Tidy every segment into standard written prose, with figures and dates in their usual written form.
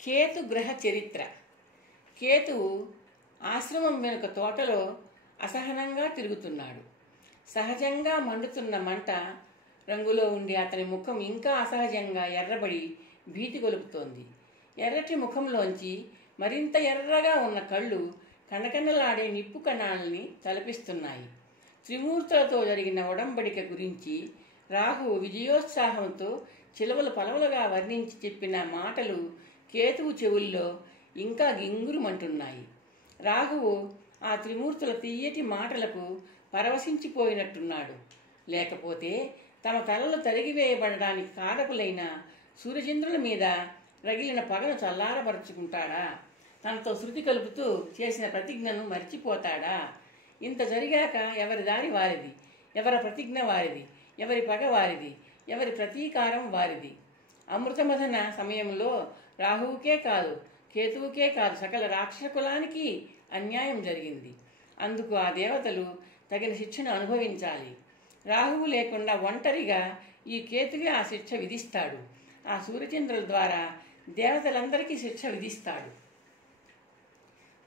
కేతు గ్రహ చరిత్ర. కేతువు ఆశ్రమం వెనుక తోటలో అసహనంగా తిరుగుతున్నాడు. సహజంగా మండుతున్న మంట రంగులో ఉండి అతని ముఖం ఇంకా అసహజంగా ఎర్రబడి భీతి గొలుపుతోంది. ఎర్రటి ముఖంలోంచి మరింత ఎర్రగా ఉన్న కళ్ళు కనకనలాడే నిప్పు కణాలని తలపిస్తున్నాయి. త్రిమూర్తులతో జరిగిన ఒడంబడిక గురించి రాహువు విజయోత్సాహంతో చిలవలు పలవలుగా వర్ణించి చెప్పిన మాటలు కేతువు చెవుల్లో ఇంకా గింగురుమంటున్నాయి. రాహువు ఆ త్రిమూర్తుల తీయటి మాటలకు పరవశించిపోయినట్టున్నాడు. లేకపోతే తమ తలలు తరిగివేయబడడానికి కారకులైన సూర్యచంద్రుల మీద రగిలిన పగను చల్లారపరుచుకుంటాడా? తనతో శృతి కలుపుతూ చేసిన ప్రతిజ్ఞను మర్చిపోతాడా? ఇంత జరిగాక ఎవరి దారి వారిది, ఎవరి ప్రతిజ్ఞ వారిది, ఎవరి పగ వారిది, ఎవరి ప్రతీకారం వారిది. అమృతమథన సమయంలో రాహువుకే కాదు, కేతువుకే కాదు, సకల రాక్షకులానికి అన్యాయం జరిగింది. అందుకు ఆ దేవతలు తగిన శిక్షను అనుభవించాలి. రాహువు లేకుండా ఒంటరిగా ఈ కేతువే ఆ శిక్ష విధిస్తాడు. ఆ సూర్యచంద్రుల ద్వారా దేవతలందరికీ శిక్ష విధిస్తాడు.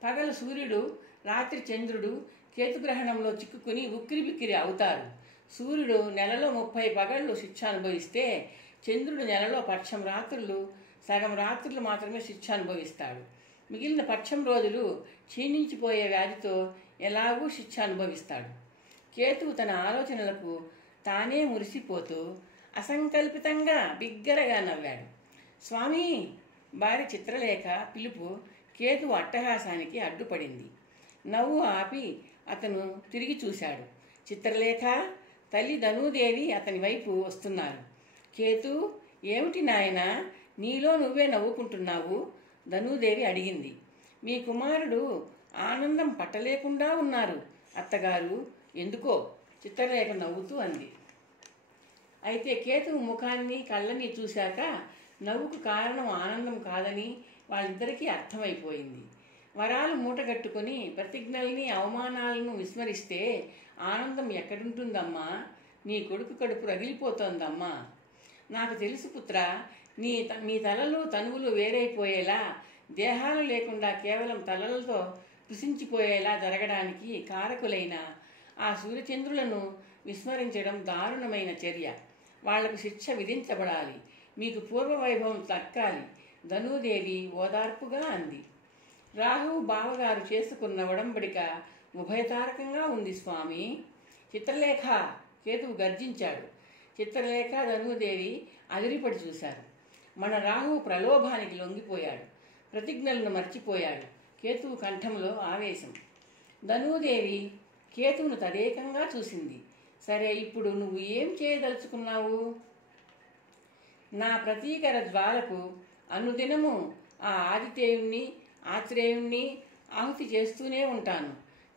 పగలు సూర్యుడు, రాత్రి చంద్రుడు కేతుగ్రహణంలో చిక్కుకుని ఉక్కిరిబిక్కిరి అవుతారు. సూర్యుడు నెలలో 30 పగళ్ళు శిక్ష అనుభవిస్తే చంద్రుడు నెలలో పక్షం రాత్రులు, సగం రాత్రులు మాత్రమే శిక్ష అనుభవిస్తాడు. మిగిలిన పక్షం రోజులు క్షీణించిపోయే వ్యాధితో ఎలాగూ శిక్ష అనుభవిస్తాడు. కేతువు తన ఆలోచనలకు తానే మురిసిపోతూ అసంకల్పితంగా బిగ్గరగా నవ్వాడు. స్వామి! భార్య చిత్రలేఖ పిలుపు కేతువు అట్టహాసానికి అడ్డుపడింది. నవ్వు ఆపి అతను తిరిగి చూశాడు. చిత్రలేఖ, తల్లి ధనూదేవి అతని వైపు వస్తున్నారు. కేతు, ఏమిటి నాయనా, నీలో నువ్వే నవ్వుకుంటున్నావు? ధనూదేవి అడిగింది. మీ కుమారుడు ఆనందం పట్టలేకుండా ఉన్నారు అత్తగారు. ఎందుకో? చిత్రలేఖ నవ్వుతూ అంది. అయితే కేతువు ముఖాన్ని కళ్ళని చూశాక నవ్వుకు కారణం ఆనందం కాదని వాళ్ళిద్దరికీ అర్థమైపోయింది. వరాలు మూటగట్టుకుని ప్రతిజ్ఞల్ని, అవమానాలను విస్మరిస్తే ఆనందం ఎక్కడుంటుందమ్మా? నీ కొడుకు కడుపు రగిలిపోతోందమ్మా. నాకు తెలుసు పుత్ర, మీ తలలు తనువులు వేరైపోయేలా, దేహాలు లేకుండా కేవలం తలలతో కృషించిపోయేలా జరగడానికి కారకులైన ఆ సూర్యచంద్రులను విస్మరించడం దారుణమైన చర్య. వాళ్లకు శిక్ష విధించబడాలి. మీకు పూర్వవైభవం దక్కాలి. ధనూదేవి ఓదార్పుగా అంది. రాహువు బావగారు చేసుకున్న ఒడంబడిక ఉభయతారకంగా ఉంది స్వామి. చిత్రలేఖ! కేతువు గర్జించాడు. చిత్రలేఖ, ధనూదేవి అదిరిపడి చూశారు. మన రాహువు ప్రలోభానికి లొంగిపోయాడు. ప్రతిజ్ఞలను మర్చిపోయాడు. కేతువు కంఠంలో ఆవేశం. ధనూదేవి కేతువును తదేకంగా చూసింది. సరే, ఇప్పుడు నువ్వు ఏం చేయదలుచుకున్నావు? నా ప్రతీకర జ్వాలకు అనుదినము ఆ ఆదిత్యుణ్ణి, ఆత్రేయుణ్ణి ఆహుతి చేస్తూనే ఉంటాను.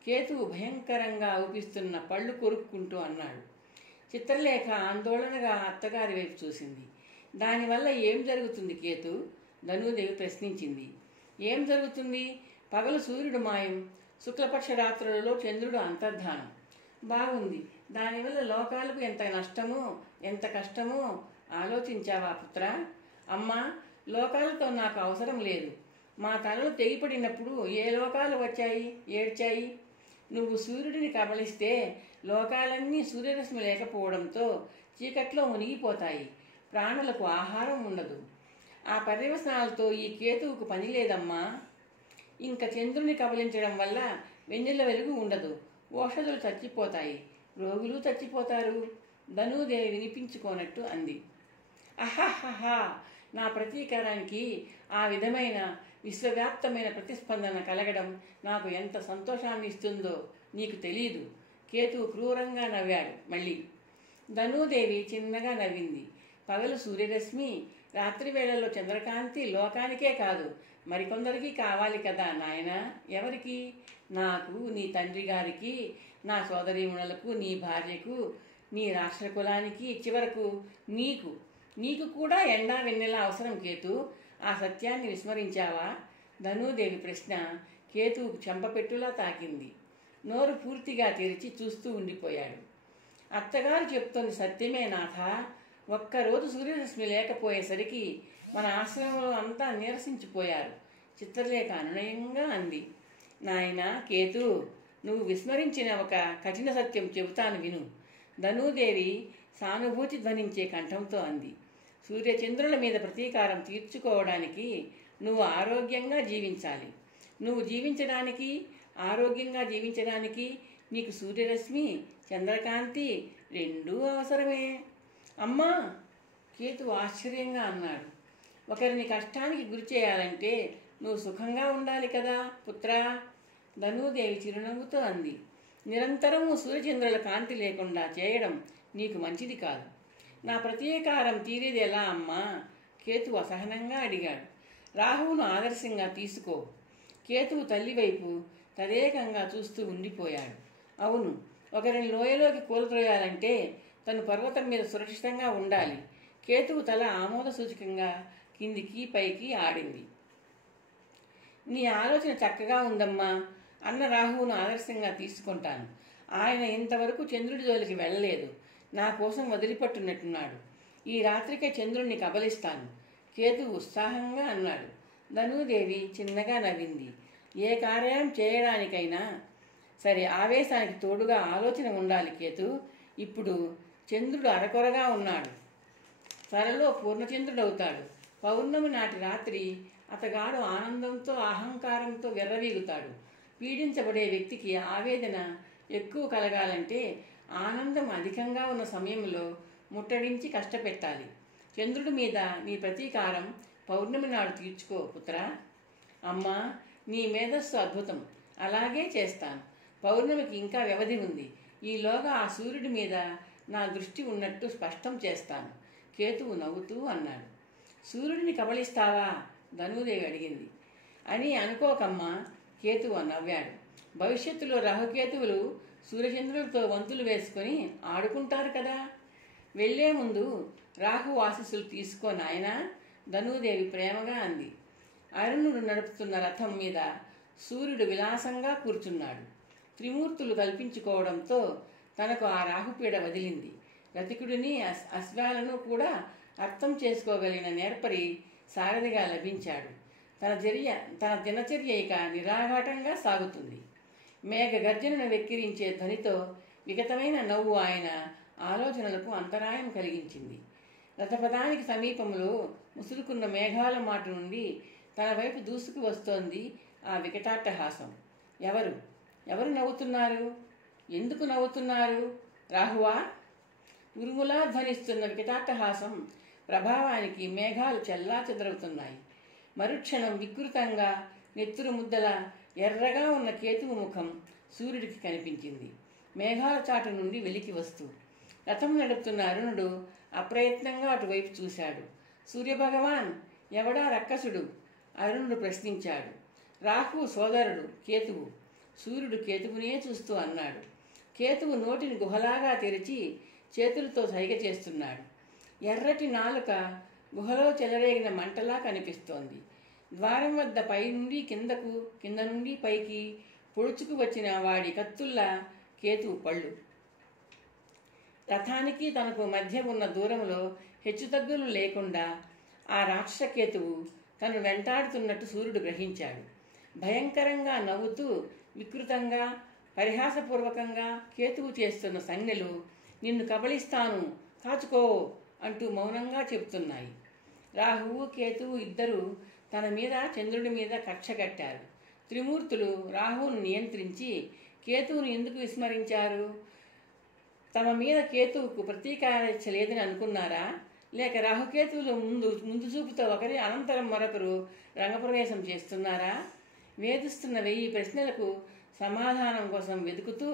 కేతువు భయంకరంగా ఊపిస్తున్న పళ్ళు కొరుక్కుంటూ అన్నాడు. చిత్రలేఖ ఆందోళనగా అత్తగారి వైపు చూసింది. దానివల్ల ఏం జరుగుతుంది కేతు? ధనూదేవి ప్రశ్నించింది. ఏం జరుగుతుంది? పగలు సూర్యుడు మాయం, శుక్లపక్ష రాత్రులలో చంద్రుడు అంతర్ధానం. బాగుంది. దానివల్ల లోకాలకు ఎంత నష్టమో, ఎంత కష్టమో ఆలోచించావా పుత్ర? అమ్మా, లోకాలతో నాకు అవసరం లేదు. మా తలలు తెగిపడినప్పుడు ఏ లోకాలు వచ్చాయి, ఏడ్చాయి? నువ్వు సూర్యుడిని కబళిస్తే లోకాలన్నీ సూర్యరశ్మి లేకపోవడంతో చీకట్లో మునిగిపోతాయి. ప్రాణులకు ఆహారం ఉండదు. ఆ పర్యవసనాలతో ఈ కేతువుకు పని లేదమ్మా. ఇంకా చంద్రుని కబలించడం వల్ల వెన్నెల వెలుగు ఉండదు. ఓషధులు చచ్చిపోతాయి, రోగులు చచ్చిపోతారు. ధనూదేవి వినిపించుకోనట్టు అంది. అహాహా! నా ప్రతీకారానికి ఆ విధమైన విశ్వవ్యాప్తమైన ప్రతిస్పందన కలగడం నాకు ఎంత సంతోషాన్ని ఇస్తుందో నీకు తెలీదు. కేతువు క్రూరంగా నవ్వాడు మళ్ళీ. ధనూదేవి చిన్నగా నవ్వింది. పగలు సూర్యరశ్మి, రాత్రి వేళల్లో చంద్రకాంతి లోకానికే కాదు, మరికొందరికి కావాలి కదా నాయనా. ఎవరికి? నాకు, నీ తండ్రి గారికి, నా సోదరీమణులకు, నీ భార్యకు, నీ రాష్ట్రకులానికి, చివరకు నీకు కూడా ఎండా వెన్నెల అవసరం కేతు. ఆ సత్యాన్ని విస్మరించావా? ధనూదేవి ప్రశ్న కేతువుకు చెంపపెట్టులా తాకింది. నోరు పూర్తిగా తెరిచి చూస్తూ ఉండిపోయాడు. అత్తగారు చెప్తోంది సత్యమే నాథ. ఒక్కరోజు సూర్యరశ్మి లేకపోయేసరికి మన ఆశ్రమంలో అంతా నీరసించిపోయారు. చిత్రలేఖ అనునయంగా అంది. నాయనా కేతు, నువ్వు విస్మరించిన ఒక కఠిన సత్యం చెబుతాను విను. ధనూదేవి సానుభూతి ధ్వనించే కంఠంతో అంది. సూర్యచంద్రుల మీద ప్రతీకారం తీర్చుకోవడానికి నువ్వు ఆరోగ్యంగా జీవించాలి. నువ్వు జీవించడానికి, ఆరోగ్యంగా జీవించడానికి నీకు సూర్యరశ్మి, చంద్రకాంతి రెండూ అవసరమే. అమ్మా, కేతు ఆశ్చర్యంగా అన్నాడు. ఒకరిని కష్టానికి గురి చేయాలంటే నువ్వు సుఖంగా ఉండాలి కదా పుత్రా. ధనూదేవి చిరునవ్వుతో అంది. నిరంతరము సూర్యచంద్రుల కాంతి లేకుండా చేయడం నీకు మంచిది కాదు. నా ప్రతీకారం తీరేది ఎలా అమ్మా? కేతు అసహనంగా అడిగాడు. రాహువును ఆదర్శంగా తీసుకో. కేతువు తల్లి వైపు తదేకంగా చూస్తూ ఉండిపోయాడు. అవును, ఒకరిని లోయలోకి కూలత్రోయాలంటే తను పర్వతం మీద సురక్షితంగా ఉండాలి. కేతువు తల ఆమోద సూచకంగా కిందికి పైకి ఆడింది. నీ ఆలోచన చక్కగా ఉందమ్మా. అన్న రాహువును ఆదర్శంగా తీసుకుంటాను. ఆయన ఇంతవరకు చంద్రుడి జోలికి వెళ్ళలేదు. నా కోసం వదిలిపట్టున్నట్టున్నాడు. ఈ రాత్రికే చంద్రుణ్ణి కబలిస్తాను. కేతు ఉత్సాహంగా అన్నాడు. ధనూదేవి చిన్నగా నవ్వింది. ఏ కార్యం చేయడానికైనా సరే ఆవేశానికి తోడుగా ఆలోచన ఉండాలి కేతు. ఇప్పుడు చంద్రుడు అరకొరగా ఉన్నాడు. త్వరలో పూర్ణచంద్రుడవుతాడు. పౌర్ణమి నాటి రాత్రి అతగాడు ఆనందంతో, అహంకారంతో విర్రవీగుతాడు. పీడించబడే వ్యక్తికి ఆవేదన ఎక్కువ కలగాలంటే ఆనందం అధికంగా ఉన్న సమయంలో ముట్టడించి కష్టపెట్టాలి. చంద్రుడి మీద నీ ప్రతీకారం పౌర్ణమి నాడు తీర్చుకో పుత్రా. అమ్మా, నీ మేధస్సు అద్భుతం. అలాగే చేస్తాను. పౌర్ణమికి ఇంకా వ్యవధి ఉంది. ఈలోగా ఆ సూర్యుడి మీద నా దృష్టి ఉన్నట్టు స్పష్టం చేస్తాను. కేతువు నవ్వుతూ అన్నాడు. సూర్యుడిని కబళిస్తావా? ధనూదేవి అడిగింది. అని అనుకోకమ్మా, కేతువు నవ్వాడు. భవిష్యత్తులో రాహుకేతువులు సూర్యచంద్రులతో వంతులు వేసుకొని ఆడుకుంటారు కదా. వెళ్లే ముందు రాహు ఆశీస్సులు తీసుకో నాయనా, ధనూదేవి ప్రేమగా అంది. అరుణుడు నడుపుతున్న రథం మీద సూర్యుడు విలాసంగా కూర్చున్నాడు. త్రిమూర్తులు కల్పించుకోవడంతో తనకు ఆ రాహుపీడ వదిలింది. రతికుడిని, అశ్వాలను కూడా అర్థం చేసుకోగలిగిన నేర్పరి సారథిగా లభించాడు. తన దినచర్య ఇక నిరాఘాటంగా సాగుతుంది. మేఘ గర్జనను వెక్కిరించే ధ్వనితో విగతమైన నవ్వు ఆయన ఆలోచనలకు అంతరాయం కలిగించింది. రథపథానికి సమీపంలో ముసురుకున్న మేఘాల మాట నుండి తన వైపు దూసుకు వస్తోంది ఆ వికటాట్టహాసం. ఎవరు నవ్వుతున్నారు? ఎందుకు నవ్వుతున్నారు? రాహువా? ఉరుములా ధ్వనిస్తున్న వికటాట్టహాసం ప్రభావానికి మేఘాలు చెల్లా చెదరవుతున్నాయి. మరుక్షణం వికృతంగా నెత్తురు ముద్దల ఎర్రగా ఉన్న కేతువు ముఖం సూర్యుడికి కనిపించింది. మేఘాల చాటు నుండి వెలికి వస్తూ రథం నడుపుతున్న అరుణుడు అప్రయత్నంగా అటువైపు చూశాడు. సూర్యభగవాన్, ఎవడా రక్కసుడు? అరుణుడు ప్రశ్నించాడు. రాహువు సోదరుడు కేతువు. సూర్యుడు కేతువునే చూస్తూ అన్నాడు. కేతువు నోటిని గుహలాగా తెరిచి చేతులతో సైగ చేస్తున్నాడు. ఎర్రటి నాలుక గుహలో చెలరేగిన మంటలా కనిపిస్తోంది. ద్వారం వద్ద పై నుండి కిందకు, కింద నుండి పైకి పొడుచుకు వచ్చిన వాడి కత్తుల్లా కేతువు పళ్ళు. రథానికి తనకు మధ్య ఉన్న దూరంలో హెచ్చుతగ్గులు లేకుండా ఆ రాక్షస కేతువు తను వెంటాడుతున్నట్టు సూర్యుడు గ్రహించాడు. భయంకరంగా నవ్వుతూ, వికృతంగా, పరిహాసపూర్వకంగా కేతువు చేస్తున్న సంజ్ఞలు నిన్ను కబళిస్తాను, కాచుకో అంటూ మౌనంగా చెబుతున్నాయి. రాహువు, కేతువు ఇద్దరూ తన మీద, చంద్రుడి మీద కక్ష కట్టారు. త్రిమూర్తులు రాహువును నియంత్రించి కేతువును ఎందుకు విస్మరించారు? తమ మీద కేతువుకు ప్రతీకారేచ్ఛ లేదని అనుకున్నారా? లేక రాహుకేతువులు ముందు చూపుతో ఒకరి అనంతరం మరొకరు రంగప్రవేశం చేస్తున్నారా? వేధిస్తున్న 1000 ప్రశ్నలకు సమాధానం కోసం వెతుకుతూ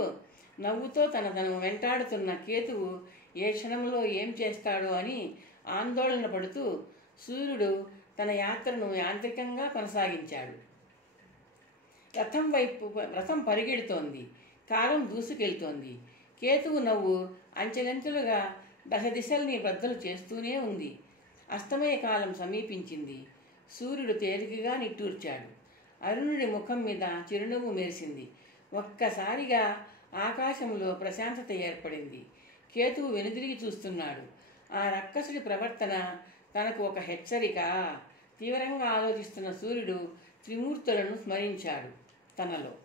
నవ్వుతో తను వెంటాడుతున్న కేతువు ఏ క్షణంలో ఏం చేస్తాడో అని ఆందోళన పడుతూ సూర్యుడు తన యాత్రను యాంత్రికంగా కొనసాగించాడు. రథం పరిగెడుతోంది. కాలం దూసుకెళ్తోంది. కేతువు నవ్వు అంచెలంచెలుగా దశల్ని బద్దలు చేస్తూనే ఉంది. అస్తమయ కాలం సమీపించింది. సూర్యుడు తేలికగా నిట్టూర్చాడు. అరుణుడి ముఖం మీద చిరునవ్వు మెరిసింది. ఒక్కసారిగా ఆకాశంలో ప్రశాంతత ఏర్పడింది. కేతువు వెనుదిరిగి చూస్తున్నాడు. ఆ రక్కసుడి ప్రవర్తన తనకు ఒక హెచ్చరిక. తీవ్రంగా ఆలోచిస్తున్న సూర్యుడు త్రిమూర్తులను స్మరించాడు తనలో.